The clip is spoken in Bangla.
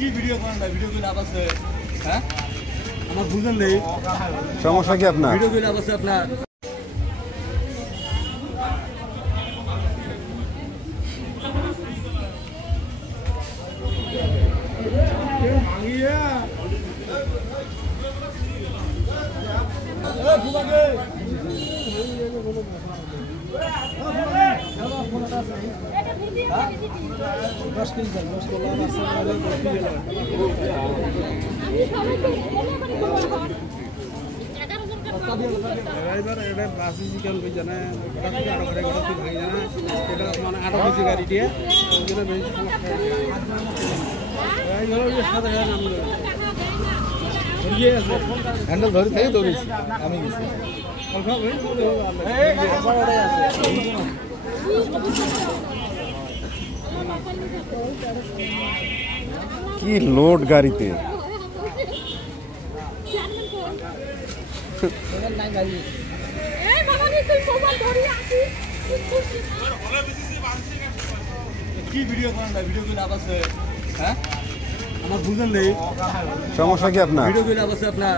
কি ভিডিও করেন না ভিডিও করে আবার হ্যাঁ আমার বুঝেন নেই সমস্যা কি আপনার? ভিডিও করে আবার আপনার গাড়ি দিয়ে হ্যান্ডেল ধরে থেকে দৌড়েছি আমি গেছি। কি লোড গাড়িতে কি ভিডিও করেন না ভিডিও করে আবার হ্যাঁ আমার বুঝেন নেই সমস্যা কি আপনার? ভিডিও করে আবার আপনার